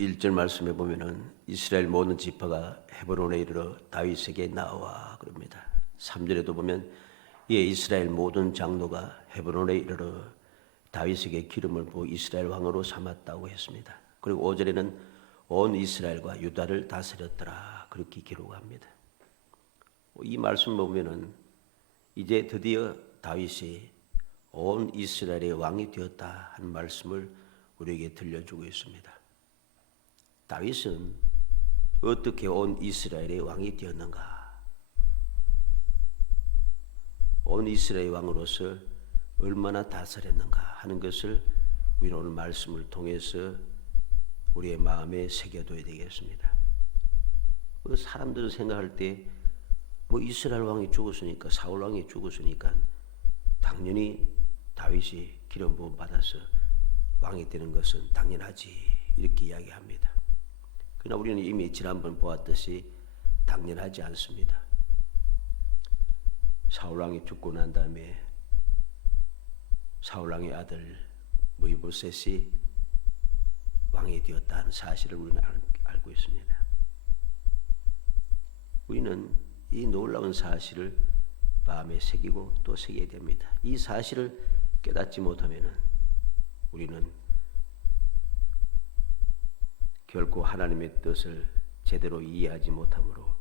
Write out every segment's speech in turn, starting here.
1절 말씀에 보면은 이스라엘 모든 지파가 헤브론에 이르러 다윗에게 나와 그럽니다. 3절에도 보면 이에 이스라엘 모든 장로가 헤브론에 이르러 다윗에게 기름을 부어 이스라엘 왕으로 삼았다고 했습니다. 그리고 5절에는 온 이스라엘과 유다를 다스렸더라 그렇게 기록합니다. 이 말씀 보면은 이제 드디어 다윗이 온 이스라엘의 왕이 되었다 하는 말씀을 우리에게 들려주고 있습니다. 다윗은 어떻게 온 이스라엘의 왕이 되었는가? 온 이스라엘 왕으로서 얼마나 다스렸는가 하는 것을 우리는 오늘 말씀을 통해서 우리의 마음에 새겨둬야 되겠습니다. 사람들은 생각할 때 이스라엘 왕이 죽었으니까, 사울 왕이 죽었으니까 당연히 다윗이 기름 부음 받아서 왕이 되는 것은 당연하지 이렇게 이야기합니다. 그러나 우리는 이미 지난번 보았듯이 당연하지 않습니다. 사울왕이 죽고 난 다음에 사울왕의 아들 무이보셋이 왕이 되었다는 사실을 우리는 알고 있습니다. 우리는 이 놀라운 사실을 마음에 새기고 또 새겨야 됩니다. 이 사실을 깨닫지 못하면 우리는 결코 하나님의 뜻을 제대로 이해하지 못하므로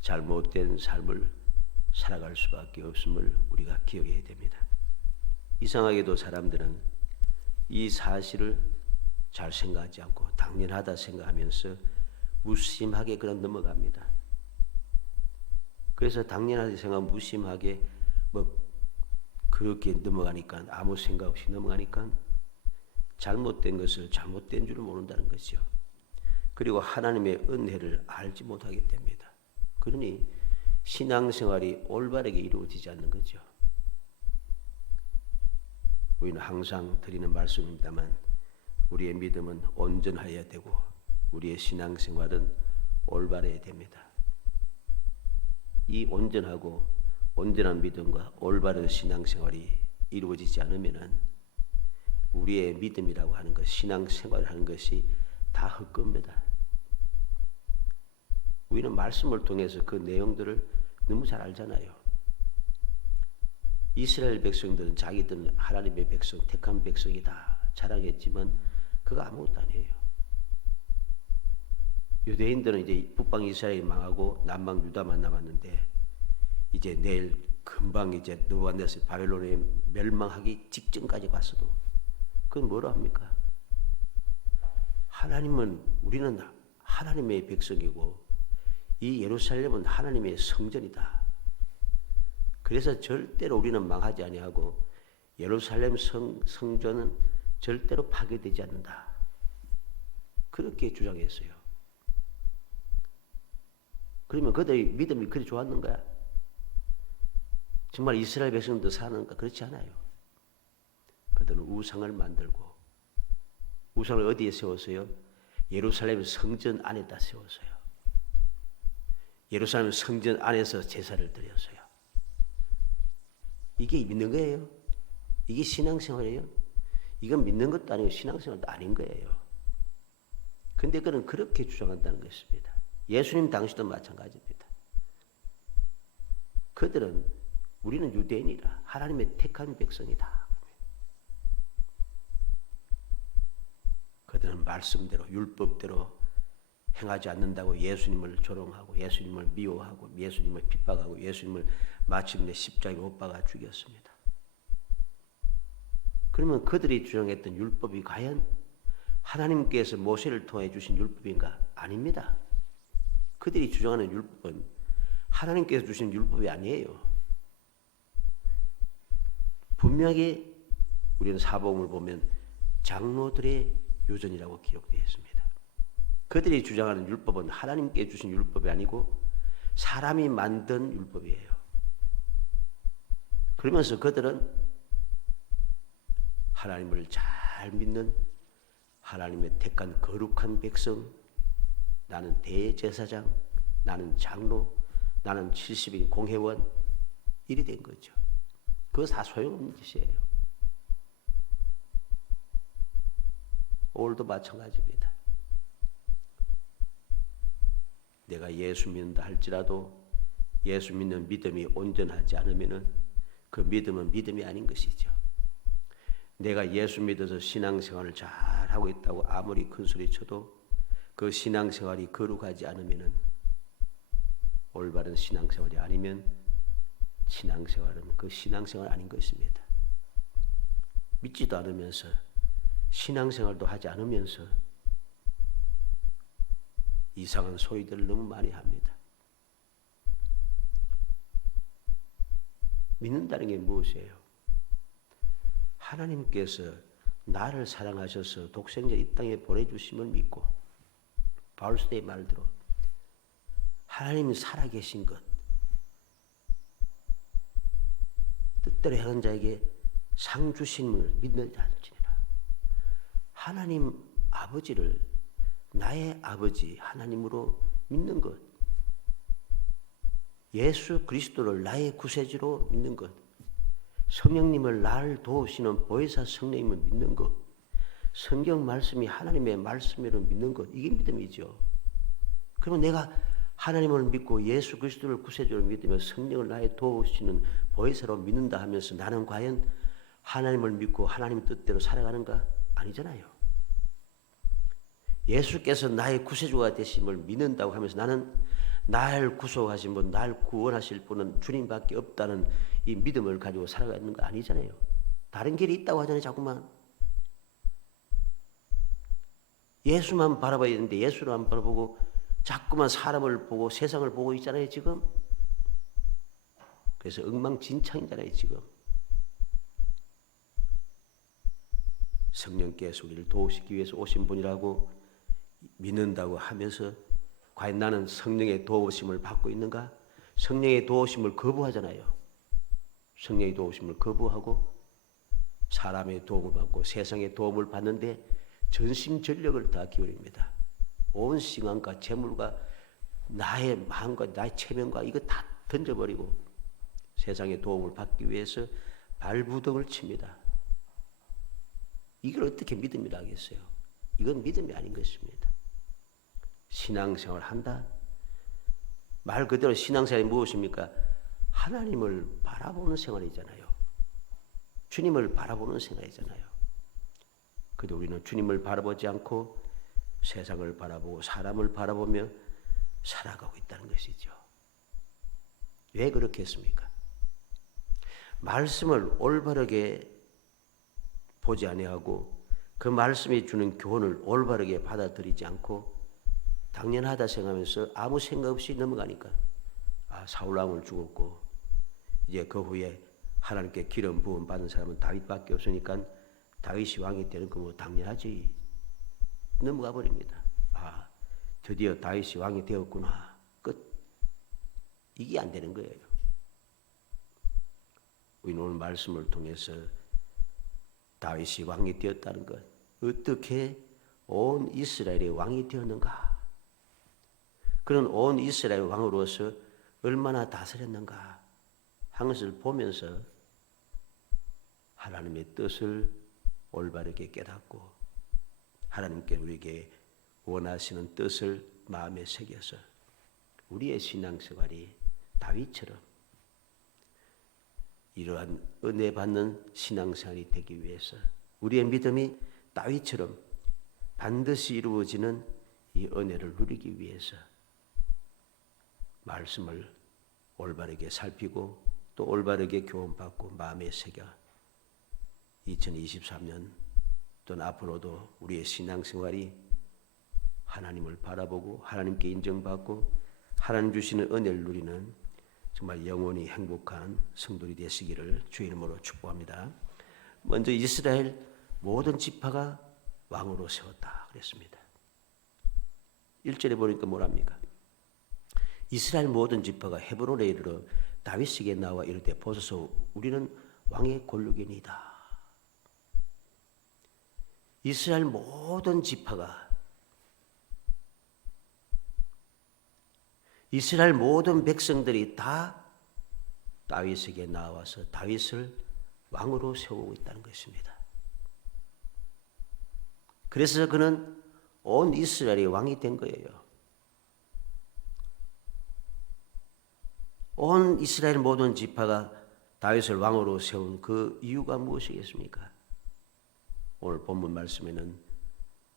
잘못된 삶을 살아갈 수밖에 없음을 우리가 기억해야 됩니다. 이상하게도 사람들은 이 사실을 잘 생각하지 않고 당연하다 생각하면서 무심하게 그냥 넘어갑니다. 그래서 당연하게 생각하고 무심하게 그렇게 넘어가니까 아무 생각 없이 넘어가니까 잘못된 것을 잘못된 줄을 모른다는 것이죠. 그리고 하나님의 은혜를 알지 못하게 됩니다. 그러니 신앙생활이 올바르게 이루어지지 않는 거죠. 우리는 항상 드리는 말씀입니다만 우리의 믿음은 온전하여야 되고 우리의 신앙생활은 올바르어야 됩니다. 이 온전하고 온전한 믿음과 올바른 신앙생활이 이루어지지 않으면 우리의 믿음이라고 하는 것, 신앙생활을 하는 것이 다 헛겁니다. 우리는 말씀을 통해서 그 내용들을 너무 잘 알잖아요. 이스라엘 백성들은 자기들은 하나님의 백성, 택한 백성이다 자랑했지만 그거 아무것도 아니에요. 유대인들은 이제 북방 이스라엘이 망하고 남방 유다만 남았는데 이제 내일 금방 이제 느부갓네살 바벨론에 멸망하기 직전까지 갔어도 그건 뭐라 합니까? 우리는 하나님의 백성이고 이 예루살렘은 하나님의 성전이다. 그래서 절대로 우리는 망하지 아니하고 예루살렘 성전은 절대로 파괴되지 않는다. 그렇게 주장했어요. 그러면 그들의 믿음이 그리 좋았는 거야? 정말 이스라엘 백성도 사는가? 그렇지 않아요. 그들은 우상을 만들고 우상을 어디에 세웠어요? 예루살렘 성전 안에다 세웠어요. 예루살렘 성전 안에서 제사를 드렸어요. 이게 믿는 거예요? 이게 신앙생활이에요? 이건 믿는 것도 아니고 신앙생활도 아닌 거예요. 근데 그는 그렇게 주장한다는 것입니다. 예수님 당시도 마찬가지입니다. 우리는 유대인이라 하나님의 택한 백성이다. 그들은 말씀대로 율법대로 행하지 않는다고 예수님을 조롱하고 예수님을 미워하고 예수님을 핍박하고 예수님을 마침내 십자가에 못 박아 죽였습니다. 그러면 그들이 주장했던 율법이 과연 하나님께서 모세를 통해 주신 율법인가? 아닙니다. 그들이 주장하는 율법은 하나님께서 주신 율법이 아니에요. 분명히 우리는 사복음을 보면 장로들의 유전이라고 기록되어 있습니다. 그들이 주장하는 율법은 하나님께 주신 율법이 아니고 사람이 만든 율법이에요. 그러면서 그들은 하나님을 잘 믿는 하나님의 택한 거룩한 백성, 나는 대제사장, 나는 장로, 나는 70인 공회원 이리 된 거죠. 그거 다 소용없는 짓이에요. 오늘도 마찬가지입니다. 내가 예수 믿는다 할지라도 예수 믿는 믿음이 온전하지 않으면은 그 믿음은 믿음이 아닌 것이죠. 내가 예수 믿어서 신앙생활을 잘하고 있다고 아무리 큰 소리 쳐도 그 신앙생활이 거룩하지 않으면은 올바른 신앙생활이 아니면 신앙생활은 그 신앙생활 아닌 것입니다. 믿지도 않으면서 신앙생활도 하지 않으면서 이상한 소리들을 너무 많이 합니다. 믿는다는 게 무엇이에요? 하나님께서 나를 사랑하셔서 독생자 이 땅에 보내주심을 믿고 바울서의 말대로 하나님이 살아계신 것, 뜻대로 행한 자에게 상 주심을 믿는 자니라. 하나님 아버지를 나의 아버지 하나님으로 믿는 것, 예수 그리스도를 나의 구세주로 믿는 것, 성령님을 나를 도우시는 보혜사 성령님을 믿는 것, 성경 말씀이 하나님의 말씀으로 믿는 것, 이게 믿음이죠. 그러면 내가 하나님을 믿고 예수 그리스도를 구세주로 믿으며 성령을 나의 도우시는 보혜사로 믿는다 하면서 나는 과연 하나님을 믿고 하나님 뜻대로 살아가는가? 아니잖아요. 예수께서 나의 구세주가 되심을 믿는다고 하면서 나는 날 구속하신 분, 날 구원하실 분은 주님밖에 없다는 이 믿음을 가지고 살아가는 거 아니잖아요. 다른 길이 있다고 하잖아요, 자꾸만. 예수만 바라봐야 되는데 예수만 바라보고 자꾸만 사람을 보고 세상을 보고 있잖아요, 지금. 그래서 엉망진창이잖아요, 지금. 성령께서 우리를 도우시기 위해서 오신 분이라고 믿는다고 하면서 과연 나는 성령의 도우심을 받고 있는가? 성령의 도우심을 거부하잖아요. 성령의 도우심을 거부하고 사람의 도움을 받고 세상의 도움을 받는데 전심전력을 다 기울입니다. 온 시간과 재물과 나의 마음과 나의 체면과 이거 다 던져버리고 세상의 도움을 받기 위해서 발부둥을 칩니다. 이걸 어떻게 믿음이라 하겠어요? 이건 믿음이 아닌 것입니다. 신앙생활 한다? 말 그대로 신앙생활이 무엇입니까? 하나님을 바라보는 생활이잖아요. 주님을 바라보는 생활이잖아요. 그런데 우리는 주님을 바라보지 않고 세상을 바라보고 사람을 바라보며 살아가고 있다는 것이죠. 왜 그렇게 했습니까? 말씀을 올바르게 보지 아니하고 그 말씀이 주는 교훈을 올바르게 받아들이지 않고 당연하다 생각하면서 아무 생각 없이 넘어가니까 사울 왕은 죽었고 이제 그 후에 하나님께 기름 부음 받은 사람은 다윗밖에 없으니까 다윗이 왕이 되는 거 뭐 당연하지 넘어가 버립니다. 드디어 다윗이 왕이 되었구나. 끝. 이게 안 되는 거예요. 우리는 오늘 말씀을 통해서 다윗이 왕이 되었다는 것, 어떻게 온 이스라엘의 왕이 되었는가? 그는 온 이스라엘 왕으로서 얼마나 다스렸는가 하는 것을 보면서 하나님의 뜻을 올바르게 깨닫고 하나님께 우리에게 원하시는 뜻을 마음에 새겨서 우리의 신앙생활이 다윗처럼 이러한 은혜 받는 신앙생활이 되기 위해서 우리의 믿음이 다윗처럼 반드시 이루어지는 이 은혜를 누리기 위해서 말씀을 올바르게 살피고 또 올바르게 교훈받고 마음에 새겨 2023년 또는 앞으로도 우리의 신앙생활이 하나님을 바라보고 하나님께 인정받고 하나님 주시는 은혜를 누리는 정말 영원히 행복한 성도들이 되시기를 주의 이름으로 축복합니다. 먼저 이스라엘 모든 지파가 왕으로 세웠다 그랬습니다. 1절에 보니까 뭐랍니까? 이스라엘 모든 지파가 헤브론에 이르러 다윗에게 나와 이르되 보소서 우리는 왕의 권력이니이다. 이스라엘 모든 지파가 이스라엘 모든 백성들이 다 다윗에게 나와서 다윗을 왕으로 세우고 있다는 것입니다. 그래서 그는 온 이스라엘의 왕이 된 거예요. 온 이스라엘 모든 지파가 다윗을 왕으로 세운 그 이유가 무엇이겠습니까? 오늘 본문 말씀에는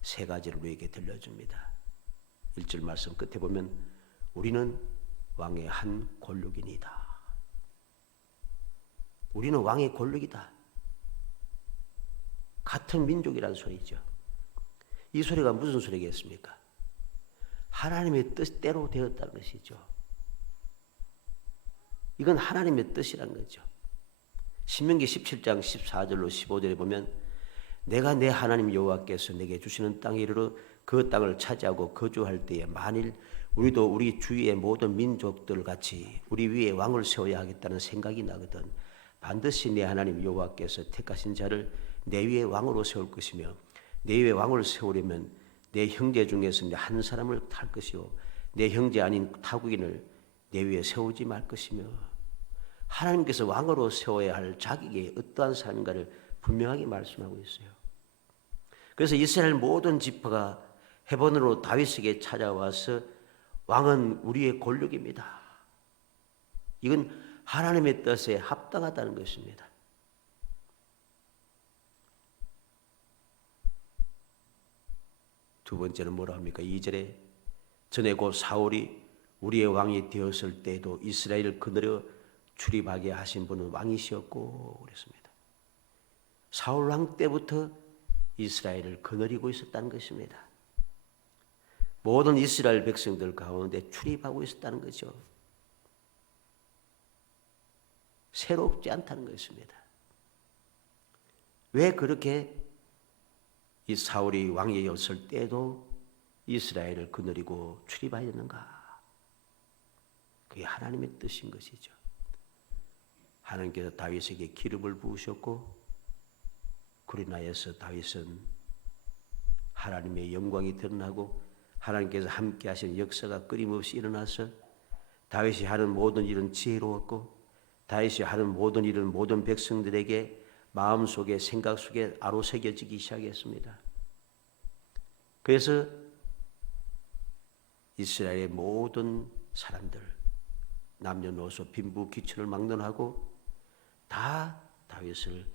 세 가지를 우리에게 들려줍니다. 1절 말씀 끝에 보면 우리는 왕의 한 권력이니다. 우리는 왕의 권력이다. 같은 민족이란 소리죠. 이 소리가 무슨 소리겠습니까? 하나님의 뜻대로 되었다는 것이죠. 이건 하나님의 뜻이라는 거죠. 신명기 17장 14절로 15절에 보면 내가 내 하나님 여호와께서 내게 주시는 땅에 이르러 그 땅을 차지하고 거주할 때에 만일 우리도 우리 주위의 모든 민족들 같이 우리 위에 왕을 세워야 하겠다는 생각이 나거든 반드시 내 하나님 여호와께서 택하신 자를 내 위에 왕으로 세울 것이며 내 위에 왕을 세우려면 내 형제 중에서 내 한 사람을 탈 것이요 내 형제 아닌 타국인을 내 위에 세우지 말 것이며 하나님께서 왕으로 세워야 할 자격이 어떠한 사람인가를 분명하게 말씀하고 있어요. 그래서 이스라엘 모든 지파가 헤브론으로 다윗에게 찾아와서 왕은 우리의 권력입니다. 이건 하나님의 뜻에 합당하다는 것입니다. 두 번째는 뭐라 합니까? 2절에 전에 곧 사울이 우리의 왕이 되었을 때에도 이스라엘을 거느려 출입하게 하신 분은 왕이시었고 그랬습니다. 사울 왕 때부터 이스라엘을 거느리고 있었다는 것입니다. 모든 이스라엘 백성들 가운데 출입하고 있었다는 거죠. 새롭지 않다는 것입니다. 왜 그렇게 이 사울이 왕이었을 때도 이스라엘을 거느리고 출입하였는가? 그게 하나님의 뜻인 것이죠. 하나님께서 다윗에게 기름을 부으셨고 그로 인하여서 다윗은 하나님의 영광이 드러나고 하나님께서 함께 하시는 역사가 끊임없이 일어나서 다윗이 하는 모든 일은 지혜로웠고 다윗이 하는 모든 일은 모든 백성들에게 마음속에 생각 속에 아로새겨지기 시작했습니다. 그래서 이스라엘의 모든 사람들 남녀노소 빈부 귀천을 막론하고 다 다윗을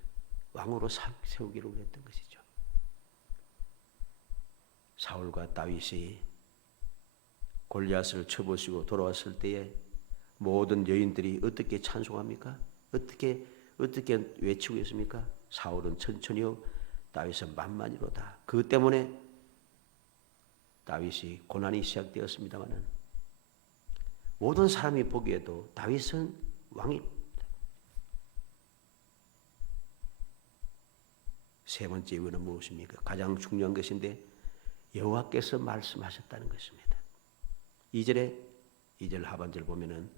왕으로 세우기로 했던 것이죠. 사울과 다윗이 골리앗을 쳐부수고 돌아왔을 때에 모든 여인들이 어떻게 찬송합니까? 어떻게 외치고 있습니까? 사울은 천천히요 다윗은 만만히로다. 그 때문에 다윗이 고난이 시작되었습니다마는 모든 사람이 보기에도 다윗은 왕이 세 번째 이유는 무엇입니까? 가장 중요한 것인데 여호와께서 말씀하셨다는 것입니다. 2절 하반절 보면은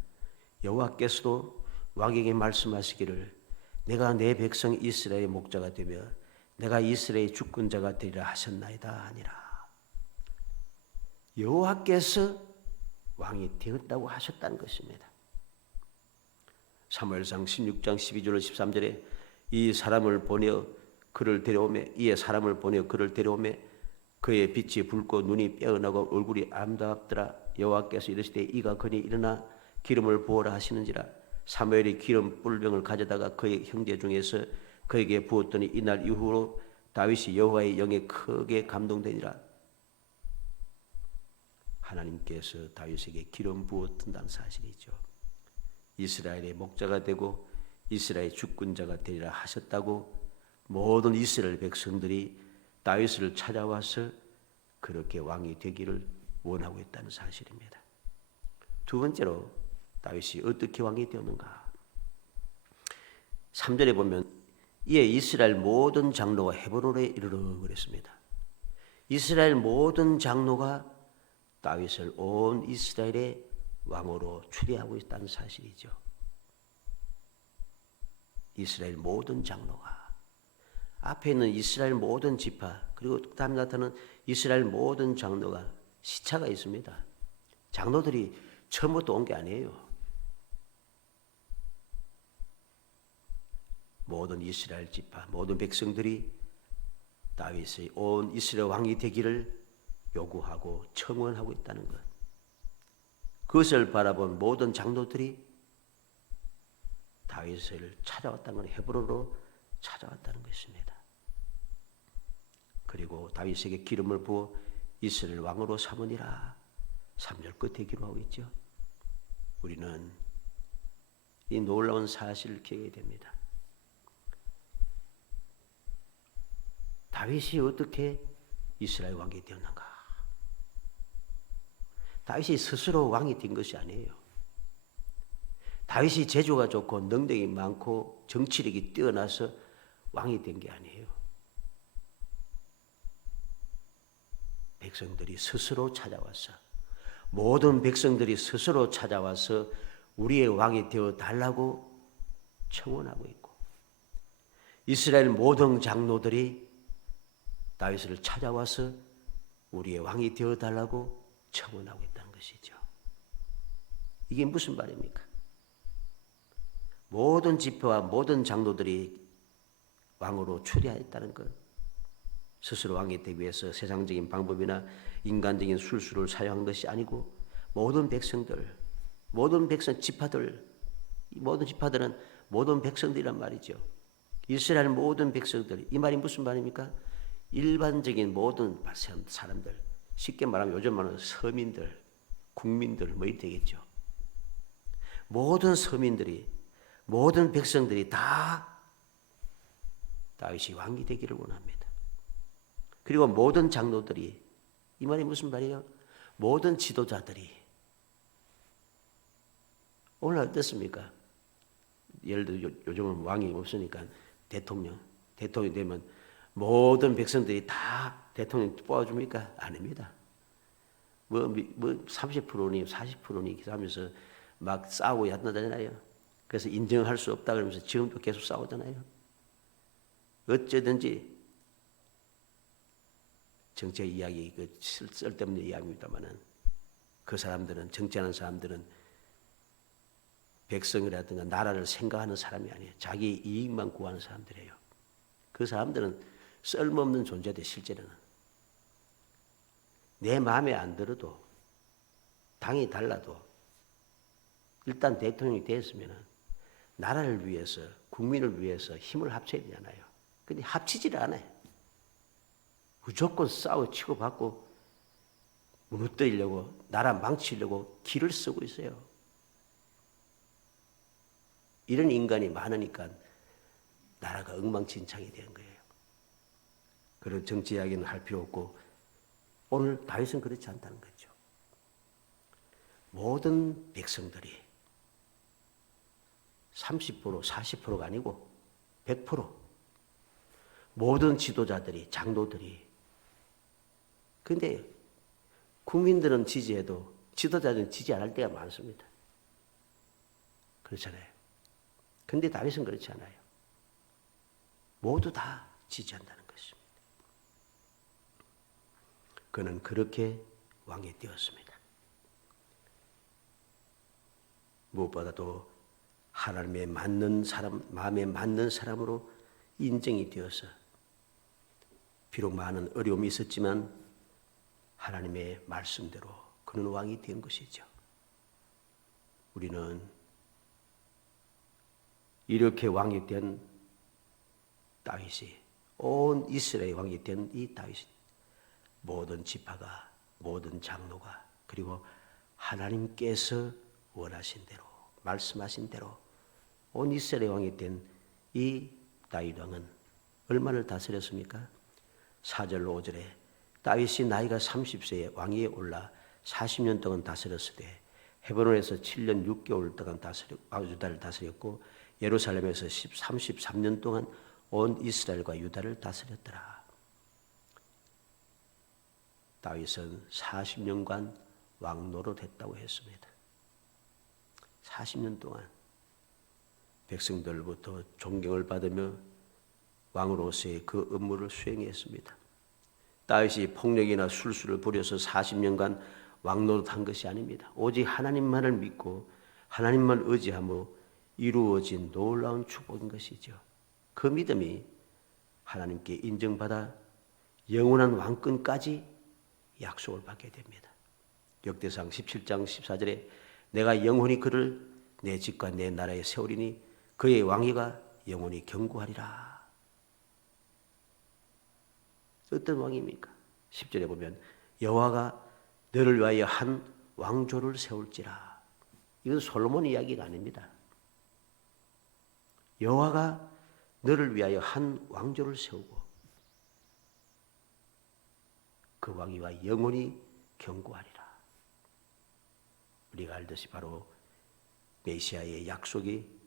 여호와께서도 왕에게 말씀하시기를 내가 내 백성 이스라엘의 목자가 되며 내가 이스라엘의 주권자가 되리라 하셨나이다 하니라. 여호와께서 왕이 되었다고 하셨다는 것입니다. 사무엘상 16장 12절 13절에 이 사람을 보내어 그를 데려오매 이에 사람을 보내어 그를 데려오매 그의 빛이 붉고 눈이 빼어나고 얼굴이 아름답더라. 여호와께서 이르시되 이가 거니 일어나 기름을 부어라 하시는지라. 사무엘이 기름 뿔병을 가져다가 그의 형제 중에서 그에게 부었더니 이날 이후로 다윗이 여호와의 영에 크게 감동되니라. 하나님께서 다윗에게 기름 부었다는 사실이죠. 이스라엘의 목자가 되고 이스라엘의 주권자가 되리라 하셨다고 모든 이스라엘 백성들이 다윗을 찾아와서 그렇게 왕이 되기를 원하고 있다는 사실입니다. 두 번째로 다윗이 어떻게 왕이 되었는가? 3절에 보면 이에 이스라엘 모든 장로가 헤브론에 이르러 그랬습니다. 이스라엘 모든 장로가 다윗을 온 이스라엘의 왕으로 추대하고 있다는 사실이죠. 이스라엘 모든 장로가 앞에 있는 이스라엘 모든 지파 그리고 다음에 나타나는 이스라엘 모든 장로가 시차가 있습니다. 장로들이 처음부터 온 게 아니에요. 모든 이스라엘 지파 모든 백성들이 다윗의 온 이스라엘 왕이 되기를 요구하고 청원하고 있다는 것. 그것을 바라본 모든 장로들이 다윗을 찾아왔다는 건 헤브론으로 찾아왔다는 것입니다. 그리고 다윗에게 기름을 부어 이스라엘 왕으로 삼으니라 3절 끝에 기록하고 있죠. 우리는 이 놀라운 사실을 기억해야 됩니다. 다윗이 어떻게 이스라엘 왕이 되었는가? 다윗이 스스로 왕이 된 것이 아니에요. 다윗이 재주가 좋고 능력이 많고 정치력이 뛰어나서 왕이 된 게 아니에요. 백성들이 스스로 찾아와서, 모든 백성들이 스스로 찾아와서 우리의 왕이 되어 달라고 청원하고 있고, 이스라엘 모든 장로들이 다윗을 찾아와서 우리의 왕이 되어 달라고 청원하고 있다는 것이죠. 이게 무슨 말입니까? 모든 지파와 모든 장로들이 왕으로 추대하였다는 것, 스스로 왕이 되기 위해서 세상적인 방법이나 인간적인 술수를 사용한 것이 아니고 모든 백성들, 모든 백성 지파들, 모든 지파들은 모든 백성들이란 말이죠. 이스라엘 모든 백성들, 이 말이 무슨 말입니까? 일반적인 모든 사람들, 쉽게 말하면 요즘 말하는 서민들, 국민들 뭐 이 되겠죠. 모든 서민들이, 모든 백성들이 다 다윗이 왕이 되기를 원합니다. 그리고 모든 장로들이, 이 말이 무슨 말이에요? 모든 지도자들이, 오늘 어떻습니까? 예를 들어 요즘은 왕이 없으니까 대통령이 되면 모든 백성들이 다 대통령 뽑아줍니까? 아닙니다. 뭐 30%니 40%니 하면서 막 싸우고 얕나잖아요. 그래서 인정할 수 없다 그러면서 지금도 계속 싸우잖아요. 어쩌든지 정치 이야기, 쓸데없는 이야기입니다만은 그 사람들은, 정치하는 사람들은 백성이라든가 나라를 생각하는 사람이 아니에요. 자기 이익만 구하는 사람들이에요. 그 사람들은 쓸모없는 존재들. 실제로는 내 마음에 안 들어도, 당이 달라도 일단 대통령이 되었으면 나라를 위해서, 국민을 위해서 힘을 합쳐야 되잖아요. 근데 합치지를 않아요. 무조건 싸워 치고받고 무너뜨리려고, 나라 망치려고 기를 쓰고 있어요. 이런 인간이 많으니까 나라가 엉망진창이 되는 거예요. 그런 정치 이야기는 할 필요 없고, 오늘 다윗은 그렇지 않다는 거죠. 모든 백성들이 30%, 40%가 아니고 100%, 모든 지도자들이, 장로들이. 그런데 국민들은 지지해도 지도자들은 지지 안 할 때가 많습니다. 그렇잖아요. 그런데 다윗은 그렇지 않아요. 모두 다 지지한다는 것입니다. 그는 그렇게 왕이 되었습니다. 무엇보다도 하나님의 맞는 사람, 마음에 맞는 사람으로 인정이 되어서, 비록 많은 어려움이 있었지만 하나님의 말씀대로 그는 왕이 된 것이죠. 우리는 이렇게 왕이 된 다윗이, 온 이스라엘 왕이 된 이 다윗이 모든 지파가, 모든 장로가, 그리고 하나님께서 원하신 대로, 말씀하신 대로 온 이스라엘 왕이 된 이 다윗 왕은 얼마를 다스렸습니까? 4절로 5절에 다윗이 나이가 30세에 왕위에 올라 40년 동안 다스렸을 때 헤브론에서 7년 6개월 동안 유다를 다스렸고, 예루살렘에서 33년 동안 온 이스라엘과 유다를 다스렸더라. 다윗은 40년간 왕 노릇했다고 했습니다. 40년 동안 백성들로부터 존경을 받으며 왕으로서의 그 업무를 수행했습니다. 다윗이 폭력이나 술수를 부려서 40년간 왕 노릇한 것이 아닙니다. 오직 하나님만을 믿고 하나님만 의지하며 이루어진 놀라운 축복인 것이죠. 그 믿음이 하나님께 인정받아 영원한 왕권까지 약속을 받게 됩니다. 역대상 17장 14절에 내가 영원히 그를 내 집과 내 나라에 세우리니 그의 왕위가 영원히 견고하리라. 어떤 왕입니까? 10절에 보면 여호와가 너를 위하여 한 왕조를 세울지라. 이건 솔로몬 이야기가 아닙니다. 여호와가 너를 위하여 한 왕조를 세우고 그 왕위가 영원히 견고하리라. 우리가 알듯이 바로 메시아의 약속이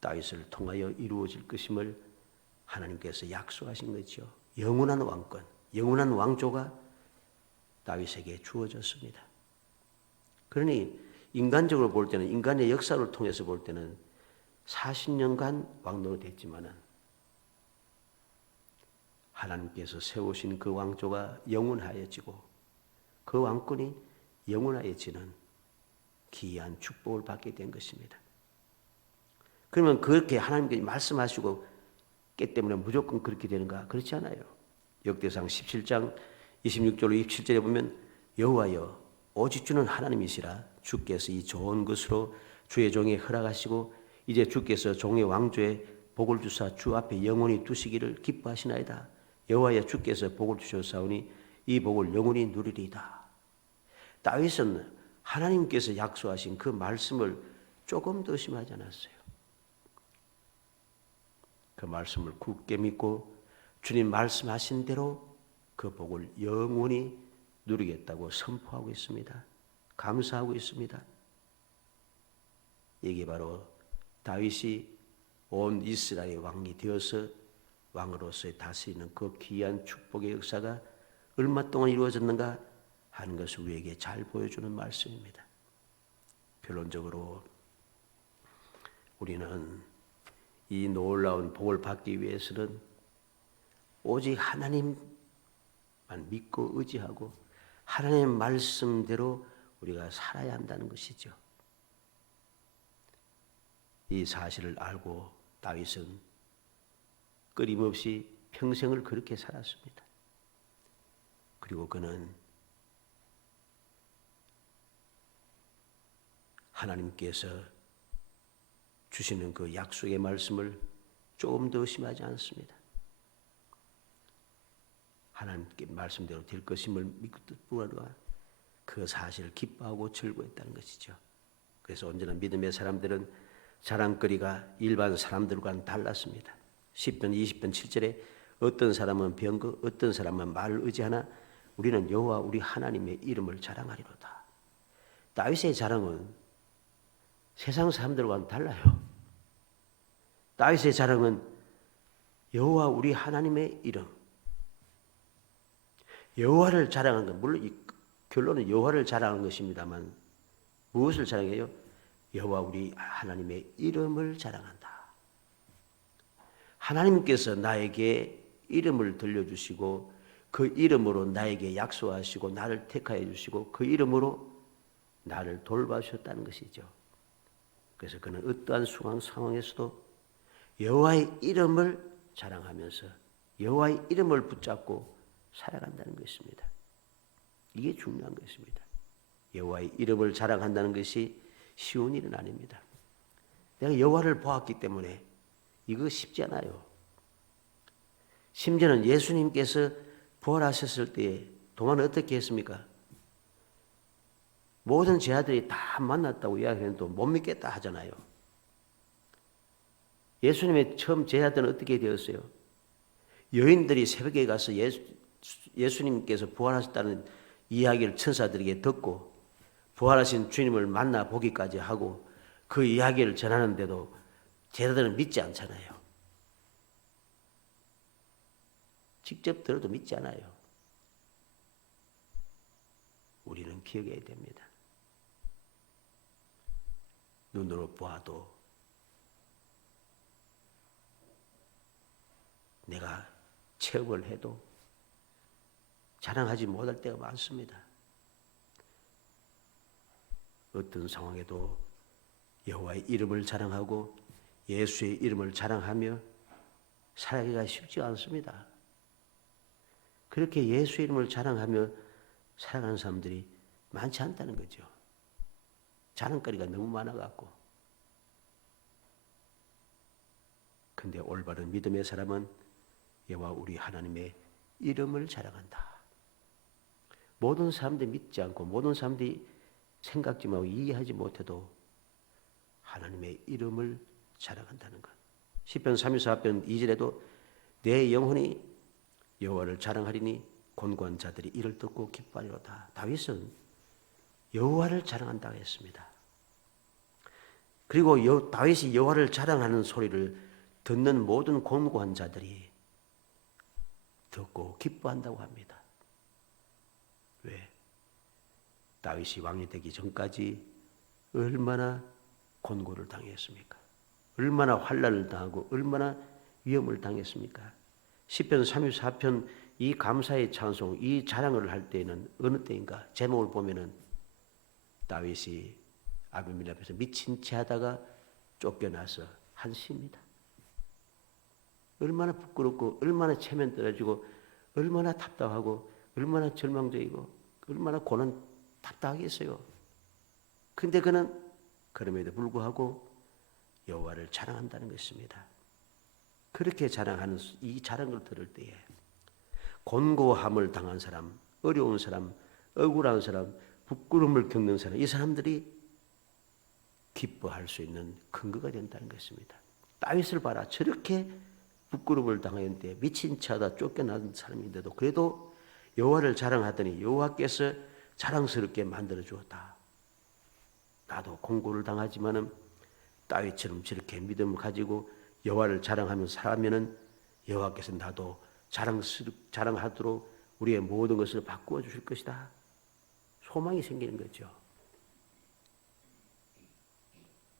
다윗을 통하여 이루어질 것임을 하나님께서 약속하신 거죠. 영원한 왕권, 영원한 왕조가 다윗에게 주어졌습니다. 그러니 인간적으로 볼 때는, 인간의 역사를 통해서 볼 때는 40년간 왕노로 됐지만은 하나님께서 세우신 그 왕조가 영원하여지고 그 왕권이 영원하여지는 기이한 축복을 받게 된 것입니다. 그러면 그렇게 하나님께서 말씀하시고 깨 때문에 무조건 그렇게 되는가? 그렇지 않아요. 역대상 17장 26절로 27절에 보면 여호와여 오직 주는 하나님이시라. 주께서 이 좋은 것으로 주의 종에 허락하시고 이제 주께서 종의 왕조에 복을 주사 주 앞에 영원히 두시기를 기뻐하시나이다. 여호와여 주께서 복을 주셨사오니 이 복을 영원히 누리리이다. 다윗은 하나님께서 약속하신 그 말씀을 조금 더 의심하지 않았어요. 그 말씀을 굳게 믿고 주님 말씀하신 대로 그 복을 영원히 누리겠다고 선포하고 있습니다. 감사하고 있습니다. 이게 바로 다윗이 온 이스라엘의 왕이 되어서 왕으로서 다스리는 그 귀한 축복의 역사가 얼마 동안 이루어졌는가 하는 것을 우리에게 잘 보여주는 말씀입니다. 결론적으로 우리는 이 놀라운 복을 받기 위해서는 오직 하나님만 믿고 의지하고 하나님의 말씀대로 우리가 살아야 한다는 것이죠. 이 사실을 알고 다윗은 끊임없이 평생을 그렇게 살았습니다. 그리고 그는 하나님께서 주시는 그 약속의 말씀을 조금 더 의심하지 않습니다. 하나님께 말씀대로 될 것임을 믿고 불과 그 사실을 기뻐하고 즐거워했다는 것이죠. 그래서 언제나 믿음의 사람들은 자랑거리가 일반 사람들과는 달랐습니다. 10편 20편 7절에 어떤 사람은 병거 어떤 사람은 말을 의지하나 우리는 여호와 우리 하나님의 이름을 자랑하리로다. 다윗의 자랑은 세상 사람들과는 달라요. 다윗의 자랑은 여호와 우리 하나님의 이름. 여호와를 자랑하는 것, 물론 이 결론은 여호와를 자랑하는 것입니다만 무엇을 자랑해요? 여호와 우리 하나님의 이름을 자랑한다. 하나님께서 나에게 이름을 들려주시고 그 이름으로 나에게 약속하시고 나를 택하여 주시고 그 이름으로 나를 돌봐주셨다는 것이죠. 그래서 그는 어떠한 상황에서도 여호와의 이름을 자랑하면서 여호와의 이름을 붙잡고 살아간다는 것입니다. 이게 중요한 것입니다. 여호와의 이름을 자랑한다는 것이 쉬운 일은 아닙니다. 내가 여호와를 보았기 때문에 이거 쉽지 않아요. 심지어는 예수님께서 부활하셨을 때에 도마는 어떻게 했습니까? 모든 제자들이 다 만났다고 이야기했는데 못 믿겠다 하잖아요. 예수님의 처음 제자들은 어떻게 되었어요? 여인들이 새벽에 가서 예수님께서 부활하셨다는 이야기를 천사들에게 듣고 부활하신 주님을 만나 보기까지 하고 그 이야기를 전하는데도 제자들은 믿지 않잖아요. 직접 들어도 믿지 않아요. 우리는 기억해야 됩니다. 눈으로 보아도 내가 체험을 해도 자랑하지 못할 때가 많습니다. 어떤 상황에도 여호와의 이름을 자랑하고 예수의 이름을 자랑하며 살기가 쉽지 않습니다. 그렇게 예수의 이름을 자랑하며 살아가는 사람들이 많지 않다는 거죠. 자랑거리가 너무 많아갖고 근데 올바른 믿음의 사람은 여호와 우리 하나님의 이름을 자랑한다. 모든 사람들이 믿지 않고 모든 사람들이 생각지 못하고 이해하지 못해도 하나님의 이름을 자랑한다는 것. 시편 34편 2절에도 내 영혼이 여호와를 자랑하리니 곤고한 자들이 이를 듣고 기뻐하리로다. 다윗은 여호와를 자랑한다고 했습니다. 그리고 다윗이 여호와를 자랑하는 소리를 듣는 모든 곤고한 자들이 듣고 기뻐한다고 합니다. 왜? 다윗이 왕이 되기 전까지 얼마나 곤고를 당했습니까? 얼마나 환난을 당하고 얼마나 위험을 당했습니까? 시편 34편 이 감사의 찬송, 이 자랑을 할 때는 어느 때인가? 제목을 보면은 다윗이 아비멜렉 앞에서 미친 채 하다가 쫓겨나서 한 시입니다. 얼마나 부끄럽고 얼마나 체면 떨어지고 얼마나 답답하고 얼마나 절망적이고 얼마나 고난 답답하겠어요. 근데 그는 그럼에도 불구하고 여호와를 자랑한다는 것입니다. 그렇게 자랑하는 이 자랑을 들을 때에 곤고함을 당한 사람, 어려운 사람, 억울한 사람, 부끄러움을 겪는 사람, 이 사람들이 기뻐할 수 있는 근거가 된다는 것입니다. 다윗을 봐라. 저렇게 부끄러움을 당하는데 미친 채하다 쫓겨난 사람인데도 그래도 여호와를 자랑하더니 여호와께서 자랑스럽게 만들어 주었다. 나도 공고를 당하지만은 다윗처럼 저렇게 믿음을 가지고 여호와를 자랑하면서 살면은 여호와께서 나도 자랑하도록 우리의 모든 것을 바꾸어 주실 것이다. 소망이 생기는 거죠.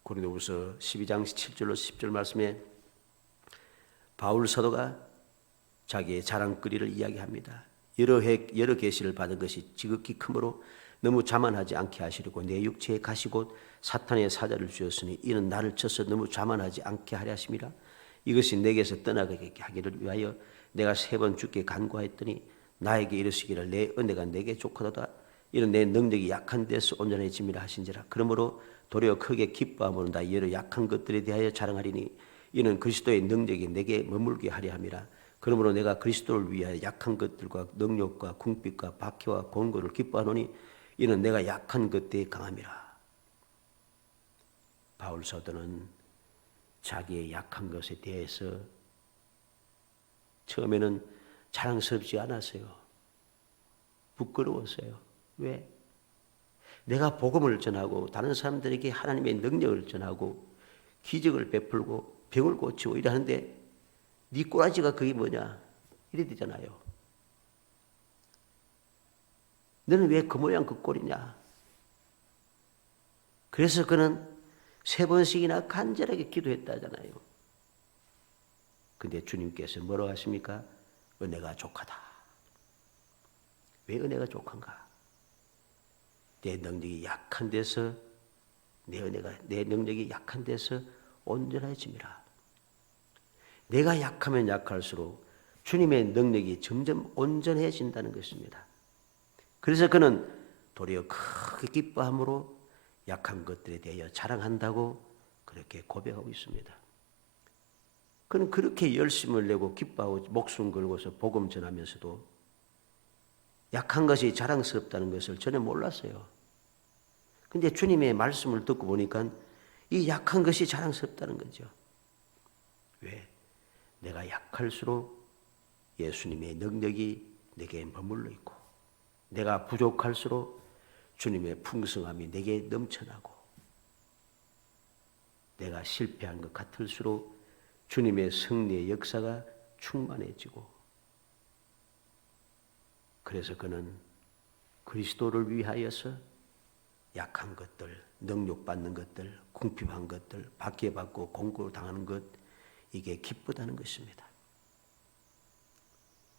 고린도후서 12장 7절로 10절 말씀에 바울 사도가 자기의 자랑거리를 이야기합니다. 여러 계시를 받은 것이 지극히 크므로 너무 자만하지 않게 하시려고 내 육체에 가시곧 사탄의 사자를 주었으니 이는 나를 쳐서 너무 자만하지 않게 하려 하심이라. 이것이 내게서 떠나게 하기를 위하여 내가 3번 주께 간구하였더니 나에게 이르시기를 내 은혜가 내게 좋거다. 이는 내 능력이 약한 데서 온전해짐이라 하신지라. 그러므로 도리어 크게 기뻐함으로 나 여러 약한 것들에 대하여 자랑하리니 이는 그리스도의 능력이 내게 머물게 하려 함이라. 그러므로 내가 그리스도를 위하여 약한 것들과 능력과 궁핍과 박해와 곤고를 기뻐하노니 이는 내가 약한 것들에 강함이라. 바울 사도는 자기의 약한 것에 대해서 처음에는 자랑스럽지 않았어요. 부끄러웠어요. 왜? 내가 복음을 전하고 다른 사람들에게 하나님의 능력을 전하고 기적을 베풀고 병을 고치고 이러는데 네 꼬라지가 그게 뭐냐? 이래 되잖아요. 너는 왜 그 모양 그 꼴이냐? 그래서 그는 3번씩이나 간절하게 기도했다잖아요. 근데 주님께서 뭐라고 하십니까? 은혜가 족하다. 왜 은혜가 족한가? 내 능력이 약한 데서 내 능력이 약한 데서 온전해짐이라. 내가 약하면 약할수록 주님의 능력이 점점 온전해진다는 것입니다. 그래서 그는 도리어 크게 기뻐함으로 약한 것들에 대하여 자랑한다고 그렇게 고백하고 있습니다. 그는 그렇게 열심을 내고 기뻐하고 목숨 걸고서 복음 전하면서도 약한 것이 자랑스럽다는 것을 전혀 몰랐어요. 근데 주님의 말씀을 듣고 보니까 이 약한 것이 자랑스럽다는 거죠. 왜? 내가 약할수록 예수님의 능력이 내게 머물러 있고 내가 부족할수록 주님의 풍성함이 내게 넘쳐나고 내가 실패한 것 같을수록 주님의 승리의 역사가 충만해지고 그래서 그는 그리스도를 위하여서 약한 것들, 능욕받는 것들, 궁핍한 것들, 박해받고 공고를 당하는 것 이게 기쁘다는 것입니다.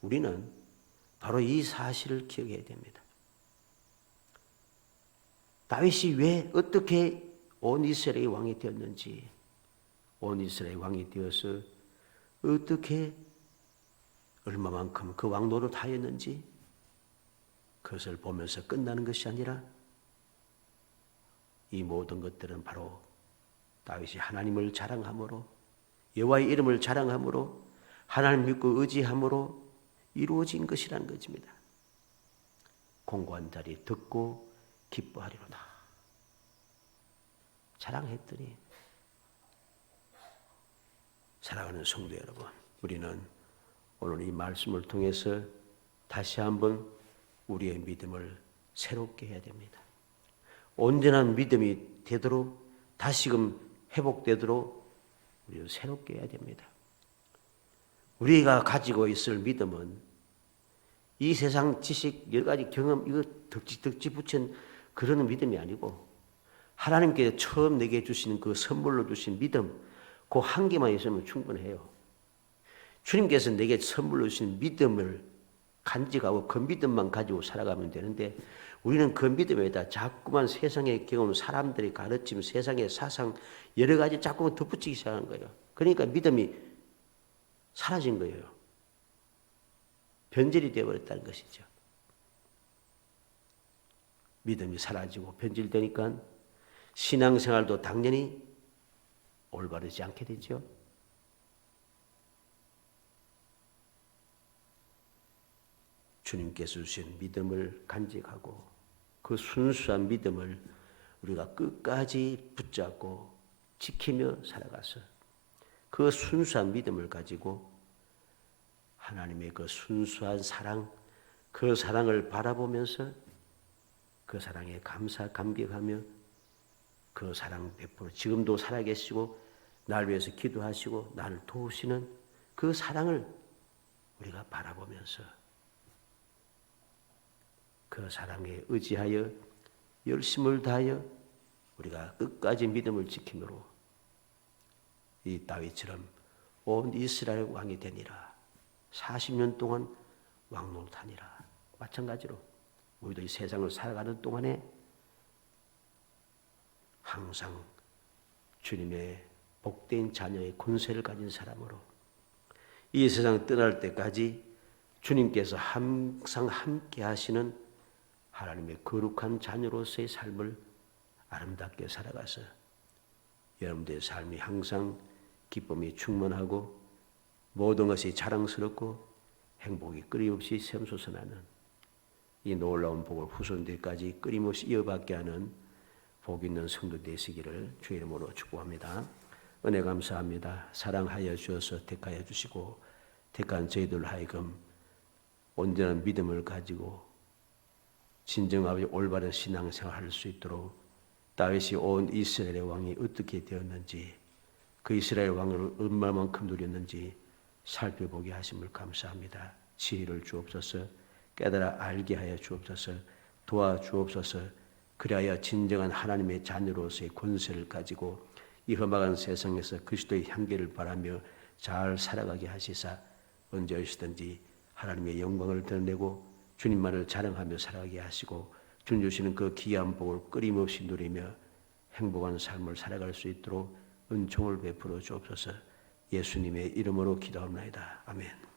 우리는 바로 이 사실을 기억해야 됩니다. 다윗이 왜 어떻게 온 이스라엘의 왕이 되었는지 온 이스라엘 왕이 되어서 어떻게 얼마만큼 그 왕 노릇하였는지 그것을 보면서 끝나는 것이 아니라 이 모든 것들은 바로 다윗이 하나님을 자랑함으로 여호와의 이름을 자랑함으로 하나님 믿고 의지함으로 이루어진 것이라는 것입니다. 공고한 자리 듣고 기뻐하리로다. 자랑했더니 사랑하는 성도 여러분, 우리는 오늘 이 말씀을 통해서 다시 한번 우리의 믿음을 새롭게 해야 됩니다. 온전한 믿음이 되도록 다시금 회복되도록 우리는 새롭게 해야 됩니다. 우리가 가지고 있을 믿음은 이 세상 지식, 여러 가지 경험, 이거 덕지 붙인 그런 믿음이 아니고 하나님께 처음 내게 주시는 그 선물로 주신 믿음, 그 한 개만 있으면 충분해요. 주님께서 내게 선물로 주신 믿음을 간직하고 그 믿음만 가지고 살아가면 되는데 우리는 그 믿음에다 자꾸만 세상의 경험, 사람들이 가르침, 세상의 사상 여러 가지 자꾸만 덧붙이기 시작한 거예요. 그러니까 믿음이 사라진 거예요. 변질이 되어버렸다는 것이죠. 믿음이 사라지고 변질되니까 신앙생활도 당연히 올바르지 않게 되죠. 주님께서 주신 믿음을 간직하고 그 순수한 믿음을 우리가 끝까지 붙잡고 지키며 살아가서 그 순수한 믿음을 가지고 하나님의 그 순수한 사랑, 그 사랑을 바라보면서 그 사랑에 감격하며 그 사랑 베풀어 지금도 살아계시고 날 위해서 기도하시고 나를 도우시는 그 사랑을 우리가 바라보면서 그 사랑에 의지하여 열심을 다하여 우리가 끝까지 믿음을 지킴으로 이 다윗처럼 온 이스라엘 왕이 되니라. 40년 동안 왕노릇하니라. 마찬가지로 우리도 이 세상을 살아가는 동안에 항상 주님의 복된 자녀의 권세를 가진 사람으로 이 세상 떠날 때까지 주님께서 항상 함께 하시는 하나님의 거룩한 자녀로서의 삶을 아름답게 살아가서 여러분들의 삶이 항상 기쁨이 충만하고 모든 것이 자랑스럽고 행복이 끊임없이 샘솟아나는 이 놀라운 복을 후손들까지 끊임없이 이어받게 하는 복 있는 성도 되시기를 주의 이름으로 축복합니다. 은혜 감사합니다. 사랑하여 주셔서 택하여 주시고 택한 저희들 하여금 온전한 믿음을 가지고 진정하고 올바른 신앙생활을 할 수 있도록 다윗이 온 이스라엘의 왕이 어떻게 되었는지 그 이스라엘 왕을 얼마만큼 누렸는지 살펴보게 하심을 감사합니다. 지혜를 주옵소서, 깨달아 알게 하여 주옵소서, 도와주옵소서. 그리하여 진정한 하나님의 자녀로서의 권세를 가지고 이 험악한 세상에서 그리스도의 향기를 바라며 잘 살아가게 하시사 언제 어디서든지 하나님의 영광을 드러내고 주님만을 자랑하며 살아가게 하시고 주님 주시는 그 귀한 복을 끊임없이 누리며 행복한 삶을 살아갈 수 있도록 은총을 베풀어 주옵소서. 예수님의 이름으로 기도합니다. 아멘.